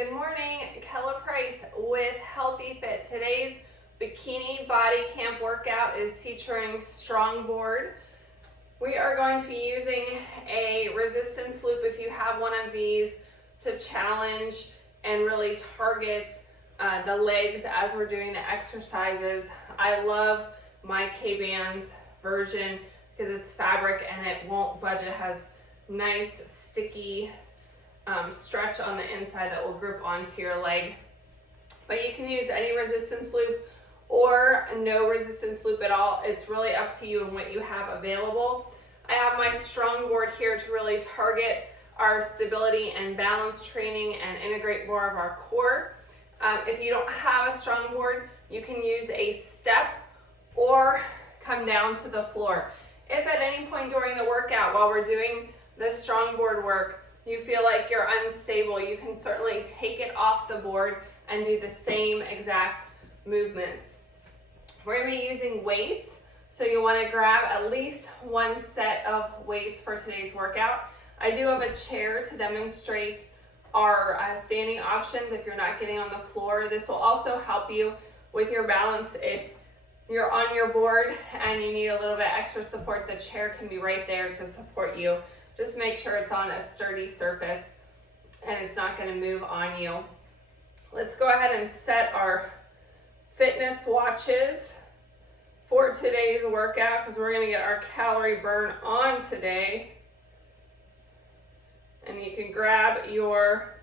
Good morning, Kella Price with Healthy Fit. Today's Bikini Body Camp workout is featuring Strongboard. We are going to be using a resistance loop if you have one of these to challenge and really target the legs as we're doing the exercises. I love my K-Bands version because it's fabric and it won't budge. It has nice sticky stretch on the inside that will grip onto your leg. But you can use any resistance loop or no resistance loop at all. It's really up to you and what you have available. I have my Strongboard here to really target our stability and balance training and integrate more of our core. If you don't have a Strongboard, you can use a step or come down to the floor. If at any point during the workout while we're doing the Strongboard work, you feel like you're unstable, you can certainly take it off the board and do the same exact movements. We're going to be using weights, so you want to grab at least one set of weights for today's workout. I do have a chair to demonstrate our standing options if you're not getting on the floor. This will also help you with your balance if you're on your board and you need a little bit extra support. The chair can be right there to support you. Just make sure it's on a sturdy surface and it's not going to move on you. Let's go ahead and set our fitness watches for today's workout because we're going to get our calorie burn on today. And you can grab your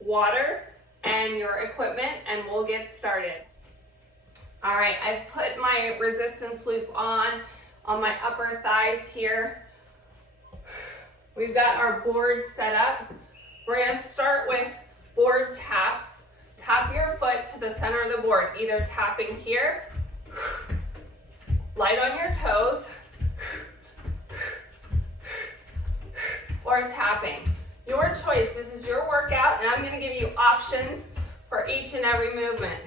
water and your equipment and we'll get started. All right, I've put my resistance loop on my upper thighs here. We've got our board set up. We're going to start with board taps. Tap your foot to the center of the board, either tapping here, light on your toes, or tapping. Your choice. This is your workout, and I'm going to give you options for each and every movement.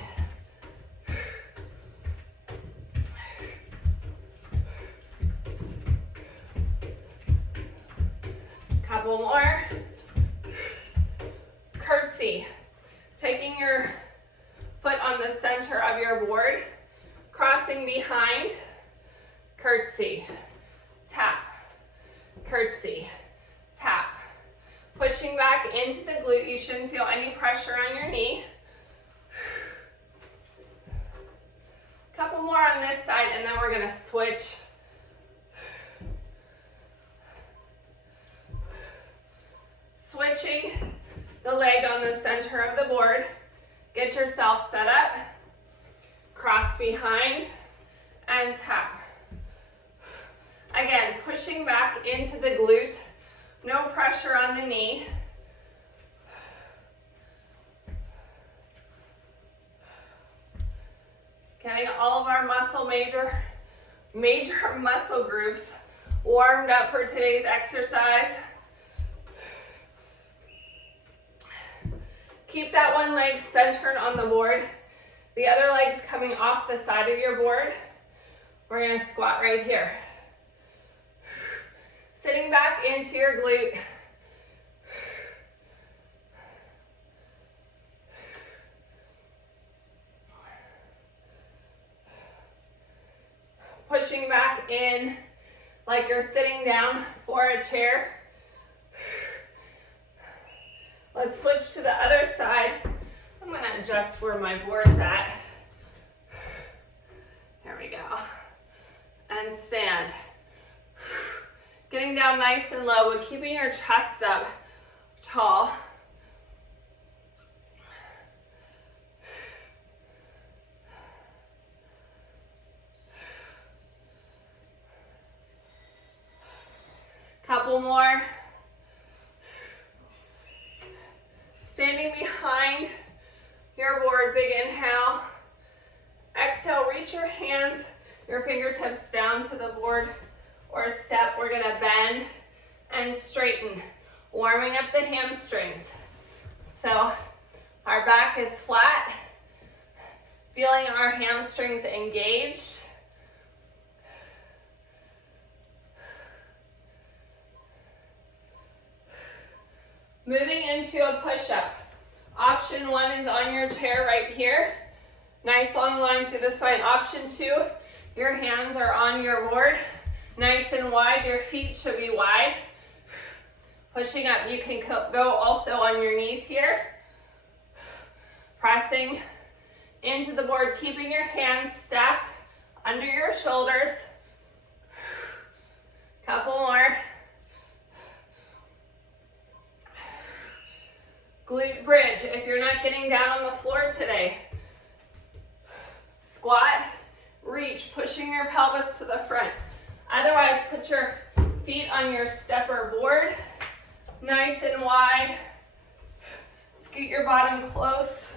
Couple more. Curtsy. Taking your foot on the center of your board, crossing behind, curtsy, tap, curtsy, tap. Pushing back into the glute. You shouldn't feel any pressure on your knee. Couple more on this side, and then we're going to switch. Switching the leg on the center of the board. Get yourself set up. Cross behind and tap. Again, pushing back into the glute. No pressure on the knee. Getting all of our major muscle groups warmed up for today's exercise. Keep that one leg centered on the board. The other leg's coming off the side of your board. We're going to squat right here. Sitting back into your glute. Pushing back in like you're sitting down for a chair. Let's switch to the other side. I'm going to adjust where my board's at. Here we go. And stand. Getting down nice and low, but keeping your chest up tall. Couple more. Standing behind your board, big inhale. Exhale, reach your hands, your fingertips down to the board or step. We're gonna bend and straighten, warming up the hamstrings. So our back is flat, feeling our hamstrings engaged. Moving into a push-up. Option 1 is on your chair right here. Nice long line through the spine. Option 2, your hands are on your board. Nice and wide. Your feet should be wide. Pushing up. You can go also on your knees here. Pressing into the board, keeping your hands stacked under your shoulders. Couple more. Glute bridge, if you're not getting down on the floor today. Squat, reach, pushing your pelvis to the front. Otherwise, put your feet on your stepper board, nice and wide. Scoot your bottom close.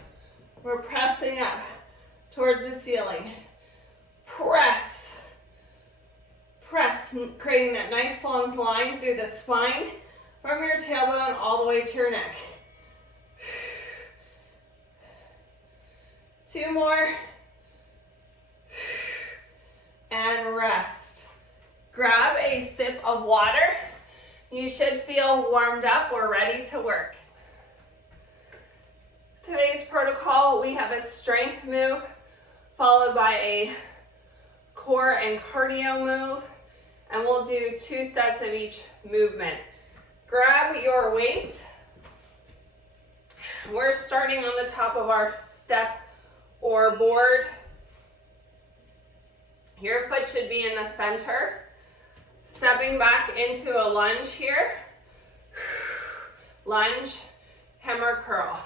We're pressing up towards the ceiling. Press. Press, creating that nice long line through the spine from your tailbone all the way to your neck. 2 more. And rest. Grab a sip of water. You should feel warmed up or ready to work. Today's protocol, we have a strength move followed by a core and cardio move, and we'll do 2 sets of each movement. Grab your weight. We're starting on the top of our step or board. Your foot should be in the center. Stepping back into a lunge here. Lunge, hammer curl.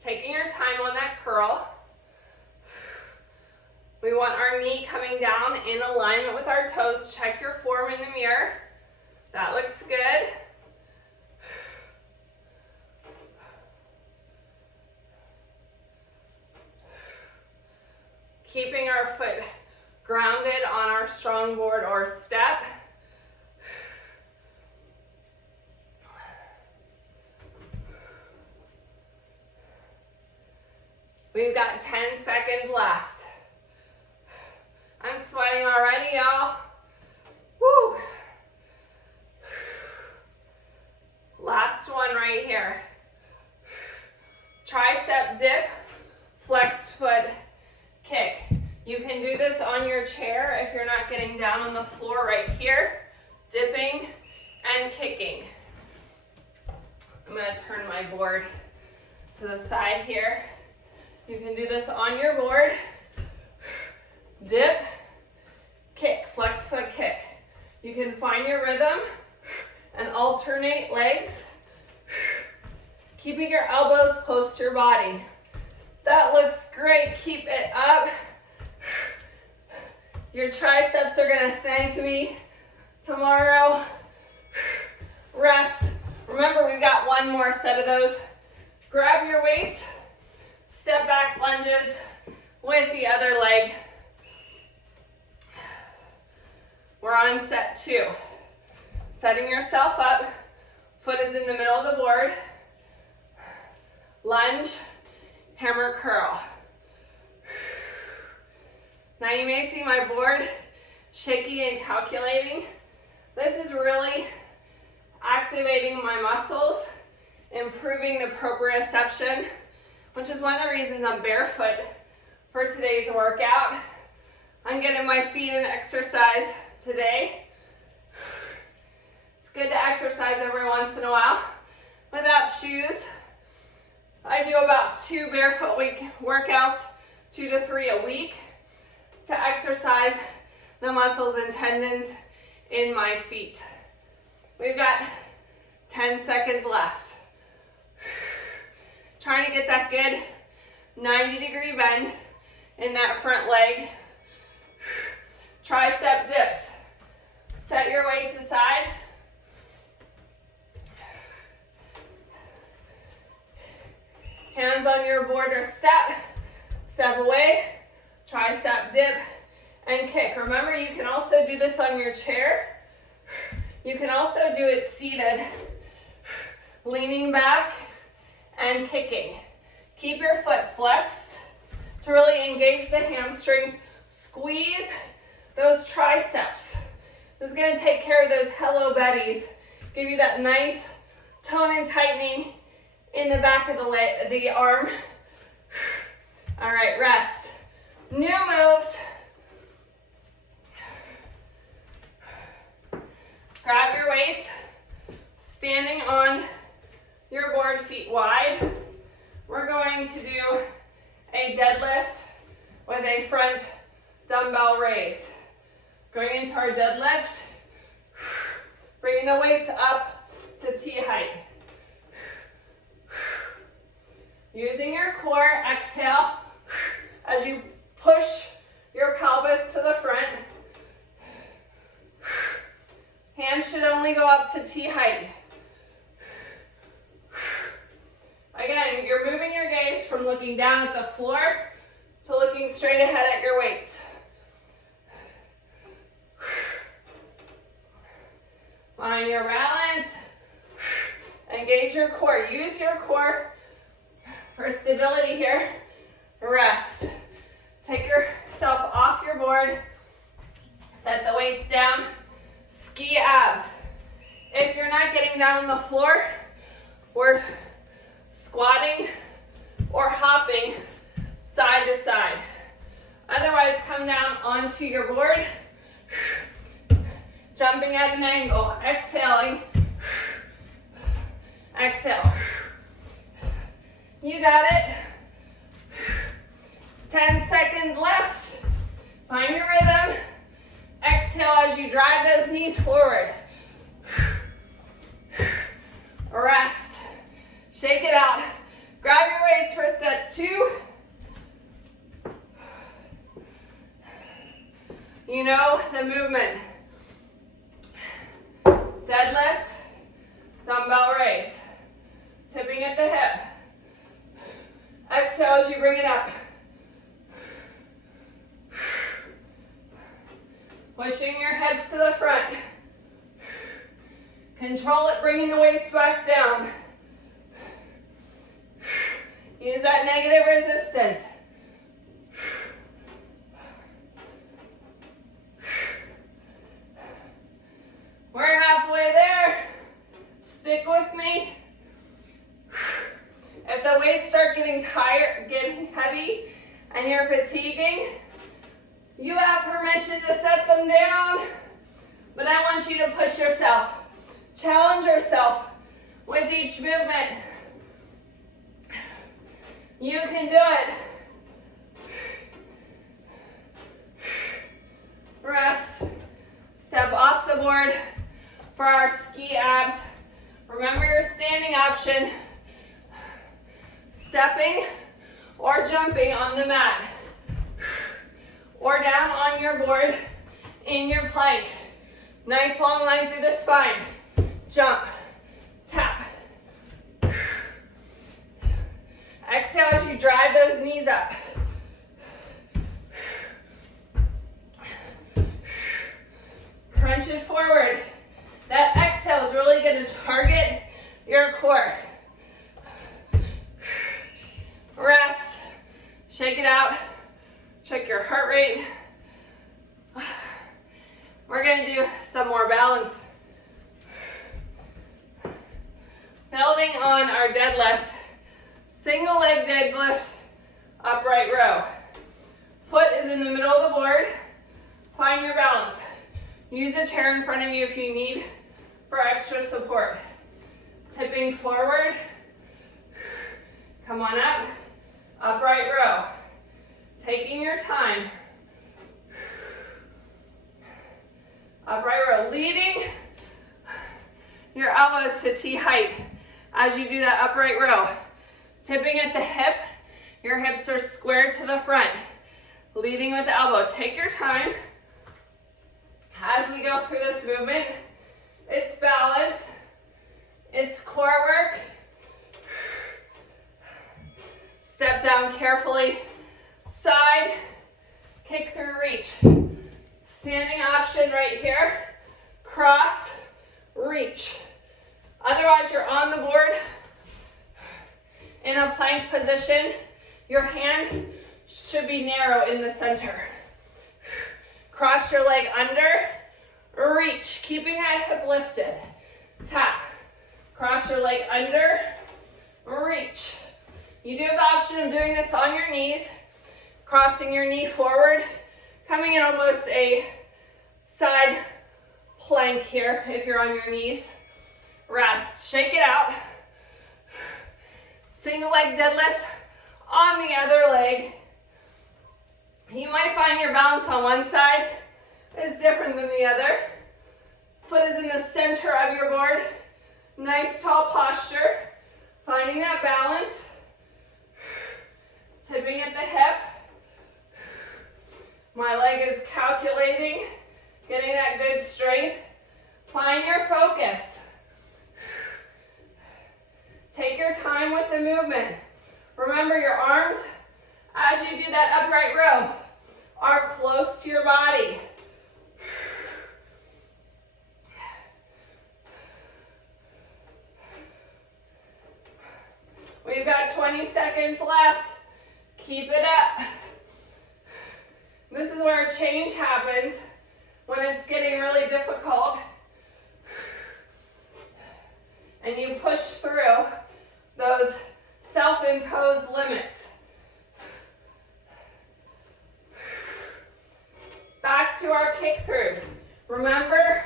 Taking your time on that curl. We want our knee coming down in alignment with our toes. Check your form in the mirror. That looks good. Keeping our foot grounded on our strongboard or step. We've got 10 seconds left. I'm sweating already, y'all. Woo. Last one right here. Tricep dip, flexed foot kick. You can do this on your chair if you're not getting down on the floor right here. Dipping and kicking. I'm going to turn my board to the side here. You can do this on your board. Dip, kick, flex foot kick. You can find your rhythm and alternate legs, keeping your elbows close to your body. That looks great. Keep it up. Your triceps are gonna thank me tomorrow. Rest. Remember, we've got 1 more set of those. Grab your weights. Step back lunges with the other leg. We're on set 2. Setting yourself up. Foot is in the middle of the board. Lunge, hammer curl. Now you may see my board shaking and calculating. This is really activating my muscles, improving the proprioception, which is one of the reasons I'm barefoot for today's workout. I'm getting my feet in exercise today. It's good to exercise every once in a while without shoes. I do about 2 barefoot workouts, 2 to 3 a week, to exercise the muscles and tendons in my feet. We've got 10 seconds left. Trying to get that good 90-degree bend in that front leg. Tricep dips. Set your weights aside. Hands on your board or step. Step away. Tricep dip and kick. Remember, you can also do this on your chair. You can also do it seated. Leaning back and kicking. Keep your foot flexed to really engage the hamstrings. Squeeze those triceps. This is going to take care of those hello buddies. Give you that nice tone and tightening in the back of the arm. All right, rest. New moves. Grab your weights, standing on your board, feet wide. We're going to do a deadlift with a front dumbbell raise. Going into our deadlift, bringing the weights up to T height. Using your core, exhale as you push your pelvis to the front. Hands should only go up to T height. Again, you're moving your gaze from looking down at the floor to looking straight ahead at your weights. Find your balance. Engage your core. Use your core for stability here. Rest. Take yourself off your board. Set the weights down. Ski abs. If you're not getting down on the floor, we're squatting or hopping side to side. Otherwise, come down onto your board, jumping at an angle, exhaling, exhale. You got it. 10 seconds left. Find your rhythm. Exhale as you drive those knees forward. Rest. Shake it out. Grab your weights for set 2. You know the movement. Deadlift, dumbbell raise. Tipping at the hip. Exhale as you bring it up. Pushing your hips to the front. Control it, bringing the weights back down. Use that negative resistance. We're halfway there. Stick with me. If the weights start getting tired, getting heavy, and you're fatiguing, you have permission to set them down, but I want you to push yourself. Challenge yourself with each movement. You can do it. Rest. Step off the board for our ski abs. Remember your standing option. Stepping or jumping on the mat. Or down on your board in your plank. Nice long line through the spine. Jump, tap. Exhale as you drive those knees up. Crunch it forward. That exhale is really going to target your core. Rest. Shake it out. Check your heart rate. We're going to do some more balance. Building on our deadlift. Single leg deadlift, upright row. Foot is in the middle of the board. Find your balance. Use a chair in front of you if you need for extra support. Tipping forward. Come on up. Upright row. Taking your time. Upright row. Leading your elbows to T height as you do that upright row. Tipping at the hip. Your hips are squared to the front. Leading with the elbow. Take your time as we go through this movement. It's balance. It's core work. Step down carefully. Side. Kick through reach. Standing option right here. Cross. Reach. Otherwise, you're on the board in a plank position. Your hand should be narrow in the center. Cross your leg under, reach, keeping that hip lifted. Tap. Cross your leg under, reach. You do have the option of doing this on your knees, crossing your knee forward, coming in almost a side plank here if you're on your knees. Rest, shake it out. Single leg deadlift on the other leg. You might find your balance on one side is different than the other. Foot is in the center of your board. Nice tall posture. Finding that balance. Tipping at the hip. My leg is calculating, getting that good strength. Find your focus. Take your time with the movement. Remember your arms, as you do that upright row, are close to your body. We've got 20 seconds left. Keep it up. This is where change happens when it's getting really difficult. And you push through those self-imposed limits. Back to our kick-throughs. Remember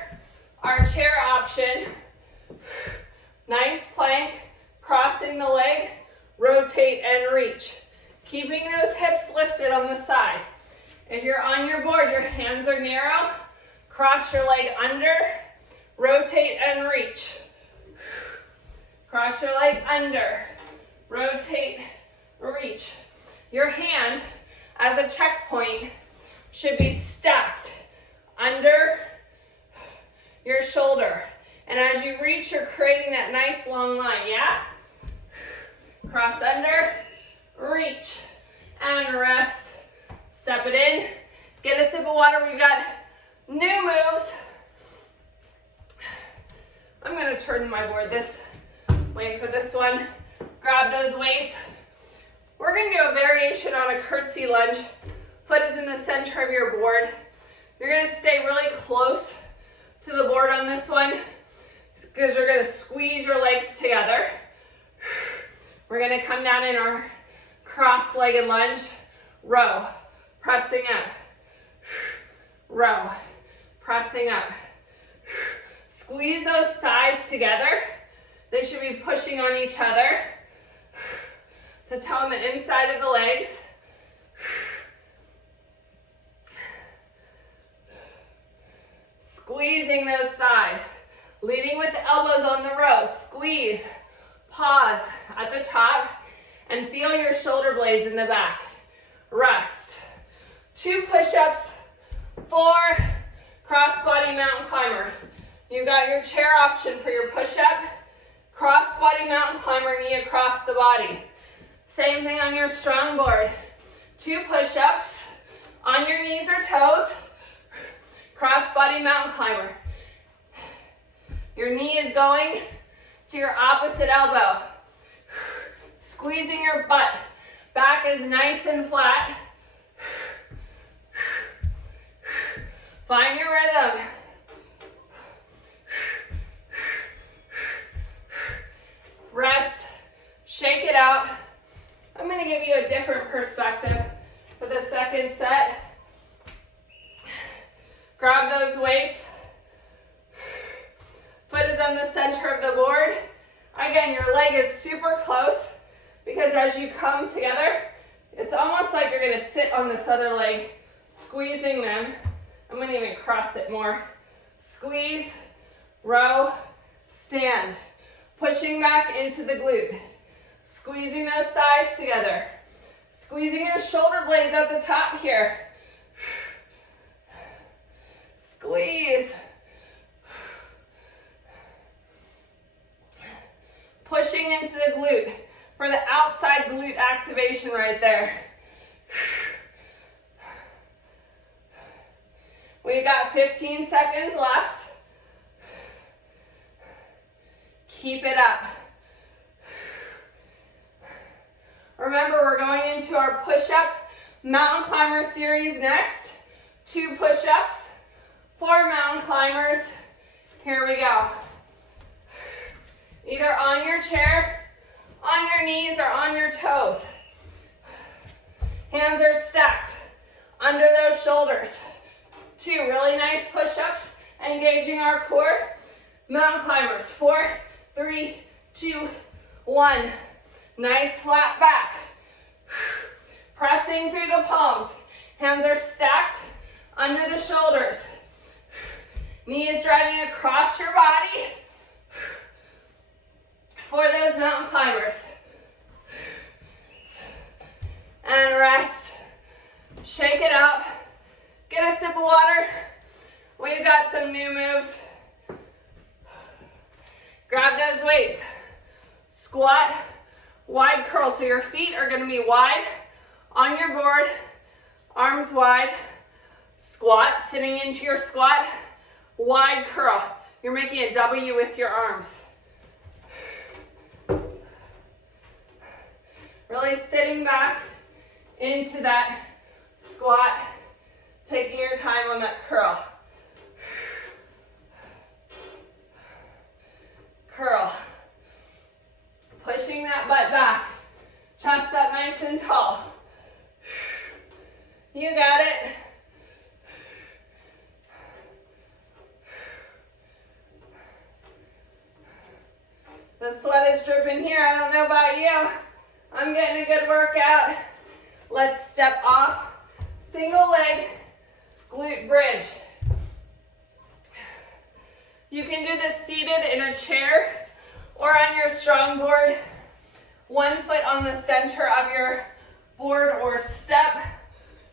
our chair option. Nice plank, crossing the leg, rotate and reach. Keeping those hips lifted on the side. If you're on your board, your hands are narrow, cross your leg under, rotate and reach. Cross your leg under, rotate, reach. Your hand, as a checkpoint, should be stacked under your shoulder. And as you reach, you're creating that nice long line, yeah? Cross under, reach, and rest. Step it in, get a sip of water. We've got new moves. I'm gonna turn my board this way for this one. Grab those weights. We're gonna do a variation on a curtsy lunge. Foot is in the center of your board. You're gonna stay really close to the board on this one because you're gonna squeeze your legs together. We're gonna come down in our cross-legged lunge. Row, pressing up. Row, pressing up. Squeeze those thighs together. They should be pushing on each other to tone the inside of the legs. Squeezing those thighs. Leading with the elbows on the row. Squeeze. Pause at the top and feel your shoulder blades in the back. Rest. 2 push-ups, 4 cross-body mountain climber. You've got your chair option for your push-up. Cross-body mountain climber, knee across the body. Same thing on your Strongboard. 2 push-ups on your knees or toes. Cross-body mountain climber. Your knee is going to your opposite elbow. Squeezing your butt. Back is nice and flat. Find your rhythm. Rest. Shake it out. I'm going to give you a different perspective for the second set. Grab those weights. Foot is on the center of the board. Again, your leg is super close because as you come together, it's almost like you're going to sit on this other leg, squeezing them. I'm going to even cross it more. Squeeze, row, stand. Pushing back into the glute. Squeezing those thighs together. Squeezing your shoulder blades at the top here. Squeeze. Pushing into the glute for the outside glute activation right there. We've got 15 seconds left. Keep it up. Remember, we're going into our push-up mountain climber series next. 2 push-ups, 4 mountain climbers. Here we go. either on your chair, on your knees, or on your toes. Hands are stacked under those shoulders. 2 really nice push-ups, engaging our core. Mountain climbers, 4, 3, 2, 1. Nice flat back. Pressing through the palms. Hands are stacked under the shoulders. Knee is driving across your body for those mountain climbers. And rest. Shake it out. Get a sip of water. We've got some new moves. Grab those weights. Squat, wide curl. So your feet are going to be wide on your board, arms wide. Squat, sitting into your squat, wide curl. You're making a W with your arms. Really sitting back into that squat, taking your time on that curl. Curl. Pushing that butt back. Chest up nice and tall. You got it. The sweat is dripping here. I don't know about you. I'm getting a good workout. Let's step off. Single leg glute bridge. You can do this seated in a chair or on your Strongboard. 1 foot on the center of your board or step.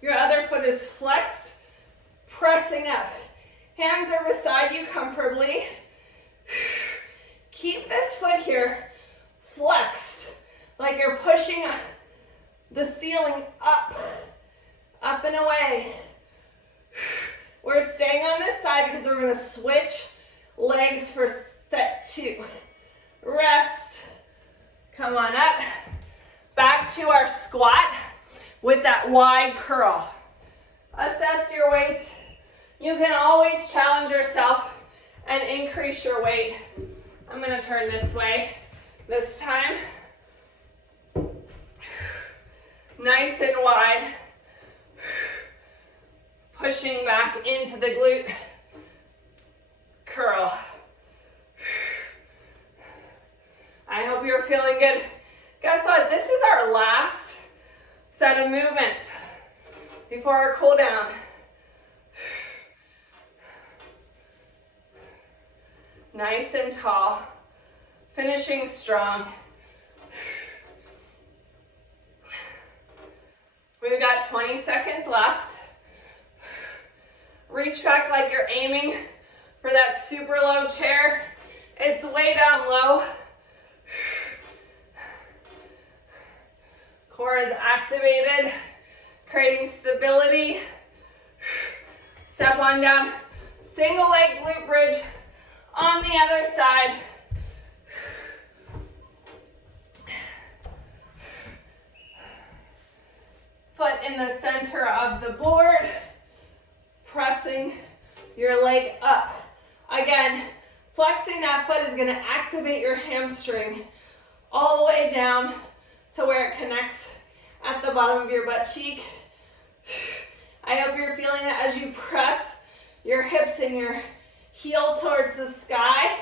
Your other foot is flexed, pressing up. Hands are beside you comfortably. Keep this foot here flexed, like you're pushing the ceiling up and away. We're staying on this side because we're going to switch legs for set 2. Rest. Come on up. Back to our squat with that wide curl. Assess your weight. You can always challenge yourself and increase your weight. I'm going to turn this way this time. Nice and wide. Pushing back into the glute. Curl. I hope you're feeling good. Guess what? This is our last set of movements before our cool down. Nice and tall. Finishing strong. We've got 20 seconds left. Reach back like you're aiming for that super low chair. It's way down low. Core is activated, creating stability. Step on down. Single leg glute bridge on the other side. Foot in the center of the board, pressing your leg up. Again, flexing that foot is going to activate your hamstring all the way down to where it connects at the bottom of your butt cheek. I hope you're feeling that as you press your hips and your heel towards the sky.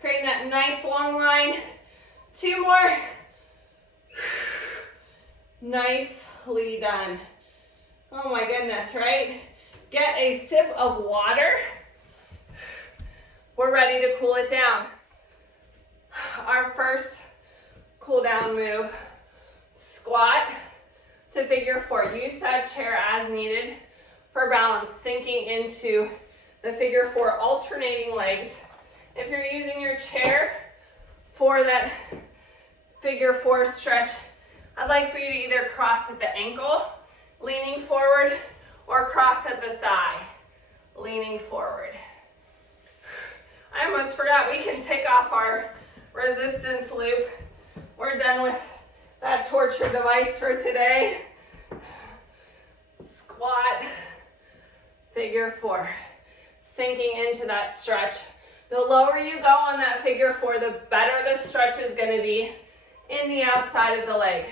Creating that nice long line. 2 more. Nicely done. Oh my goodness, right? Get a sip of water. We're ready to cool it down. Our first cool down move, squat to figure 4. Use that chair as needed for balance, sinking into the figure 4, alternating legs. If you're using your chair for that figure 4 stretch, I'd like for you to either cross at the ankle, leaning forward, or cross at the thigh, leaning forward. I almost forgot we can take off our resistance loop. We're done with that torture device for today. Squat, figure 4. Sinking into that stretch. The lower you go on that figure 4, the better the stretch is going to be in the outside of the leg.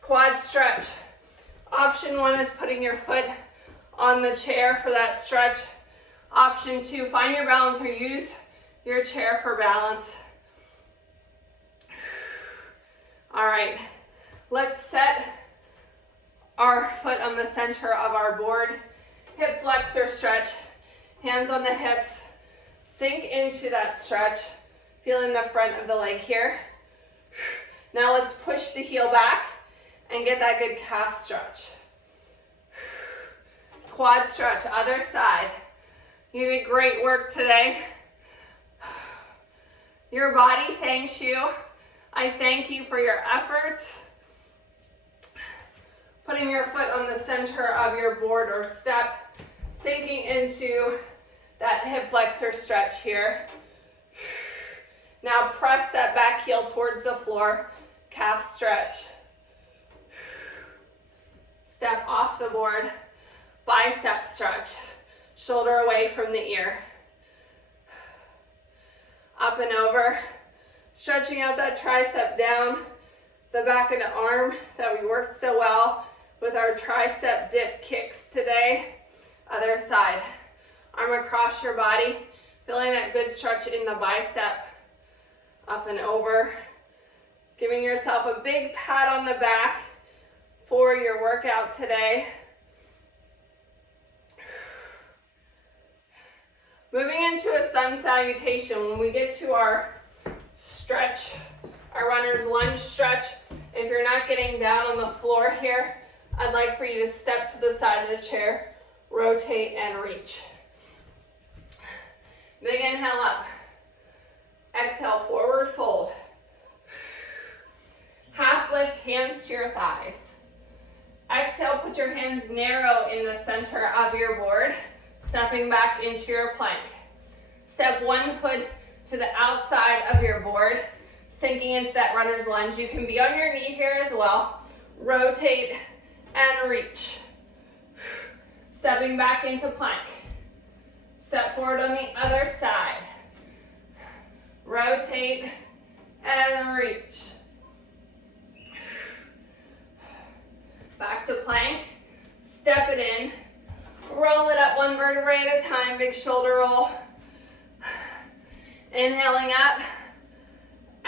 Quad stretch. Option 1 is putting your foot on the chair for that stretch. Option 2, find your balance or use your chair for balance. All right, let's set our foot on the center of our board. Hip flexor stretch, hands on the hips, sink into that stretch, feeling the front of the leg here. Now let's push the heel back and get that good calf stretch. Quad stretch, other side. You did great work today. Your body thanks you. I thank you for your effort. Putting your foot on the center of your board or step, sinking into that hip flexor stretch here. Now press that back heel towards the floor, calf stretch. Step off the board, bicep stretch, shoulder away from the ear. Up and over, stretching out that tricep down, the back of the arm that we worked so well with our tricep dip kicks today. Other side, arm across your body, feeling that good stretch in the bicep. Up and over, giving yourself a big pat on the back for your workout today. Moving into a sun salutation. When we get to our stretch, our runner's lunge stretch, if you're not getting down on the floor here, I'd like for you to step to the side of the chair, rotate and reach. Big inhale up. Exhale, forward fold. Half lift, hands to your thighs. Exhale, put your hands narrow in the center of your board, stepping back into your plank. Step one foot to the outside of your board, sinking into that runner's lunge. You can be on your knee here as well. Rotate and reach. Stepping back into plank. Step forward on the other side. Rotate and reach. Back to plank. Step it in. Roll it up one vertebrae at a time. Big shoulder roll. Inhaling up.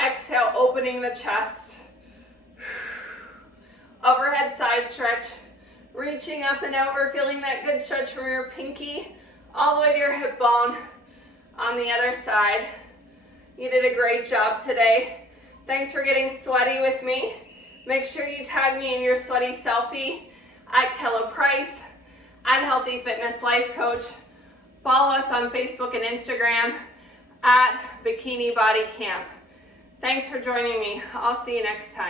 Exhale, opening the chest. Overhead side stretch. Reaching up and over, feeling that good stretch from your pinky all the way to your hip bone. On the other side. You did a great job today. Thanks for getting sweaty with me. Make sure you tag me in your sweaty selfie at Kella Price, at Healthy Fitness Life Coach. Follow us on Facebook and Instagram at Bikini Body Camp. Thanks for joining me. I'll see you next time.